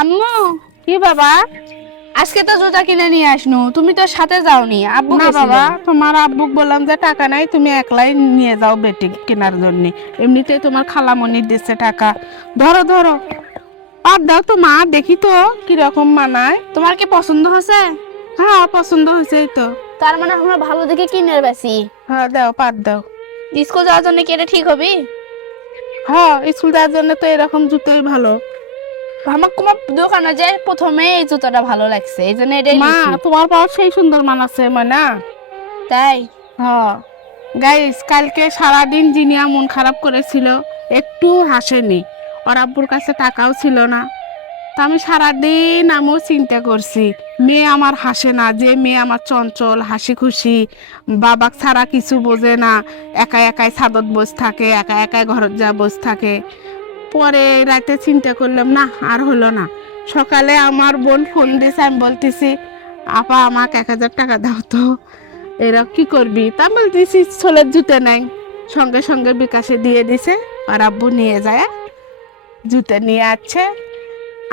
আম্মু, কি বাবা? আজকে তো জুতা কিনে নিয়ে আসনু, তুমি তো সাথে যাওনি, আব্বু না গেছিল। বাবা, তোমার আব্বুক বললাম যে টাকা নাই, তুমি একলাই নিয়ে যাও বেটি কেনার জন্য। এমনিতেই তোমার খালামণি দিচ্ছে টাকা। ধরো ধরো, আর দাও তো মা, দেখি তো কিরকম মানায়। তোমার কি পছন্দ হয়েছে? হ্যাঁ, পছন্দ হয়েছে এই তো। তার মানে আমরা ভালো দেখে কিনে বেশি। হ্যাঁ দাও, পাত দাও। স্কুল যাওয়ার জন্য কি এটা ঠিক হবে? হ্যাঁ, স্কুল যাওয়ার জন্য তো এরকম জুতোই ভালো। আমার তোমার দোকানে যে প্রথমে এই জুতাটা ভালো লাগছে, এই জন্য এটাই মা, নিছি। তোমার পাওয়ার সেই সুন্দর মানাচ্ছে না? তাই? হ্যাঁ। গাইস, কালকে সারাদিন জিনিয়া মন খারাপ করেছিল, একটু হাসেনি। ওর আব্বুর কাছে টাকাও ছিল না। তা আমি সারাদিন আমিও চিন্তা করছি, মেয়ে আমার হাসে না, যে মেয়ে আমার চঞ্চল হাসি খুশি, বাবাক ছাড়া কিছু বোঝে না, একা একাই ছাদত বসে থাকে, একা একাই ঘরত যা বসে থাকে। পরে রাতে চিন্তা করলাম, না আর হলো না। সকালে আমার বোন ফোন দিয়েছে, আমি বলতেছি আপা আমাকে 1,000 টাকা দাও তো। এরা কি করবি? তা বলতেছি ছোলের জুতে নাই। সঙ্গে সঙ্গে বিকাশে দিয়ে দিছে। আর আব্বু নিয়ে যায়, জুতে নিয়ে আসছে।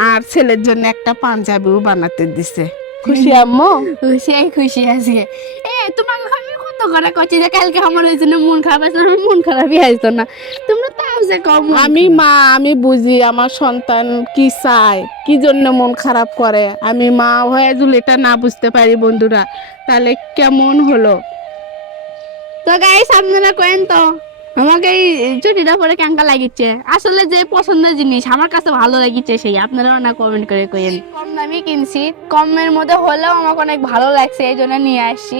আর ছেলের জন্য একটা পাঞ্জাবিও বানাতে দিছে। খুশি আম্মু? খুশি খুশি আছে। তোমাকে আমি কত করে কইছি যে কালকে আমার ওই জন্য মন খারাপ আছে, আমার মন খারাপই আসতো না। তোমরা তাও যে কম আমি মা, আমি বুঝি আমার সন্তান কি চায়, কি জন্য মন খারাপ করে। আমি মা হয়ে যদি এটা না বুঝতে পারি বন্ধুরা, তাহলে কেমন হলো? তো গাইস আপনারা করেন তো আমাকে এই চুটিটা পরে কেঙ্কা লাগিচ্ছে। আসলে যে পছন্দের জিনিস আমার কাছে ভালো লাগিচ্ছে সেই আপনারাও না কমেন্ট করে কইেন। কম দামি কিনছি, কমের মধ্যে হলেও আমাকে অনেক ভালো লাগছে, এই জন্য নিয়ে আসছি।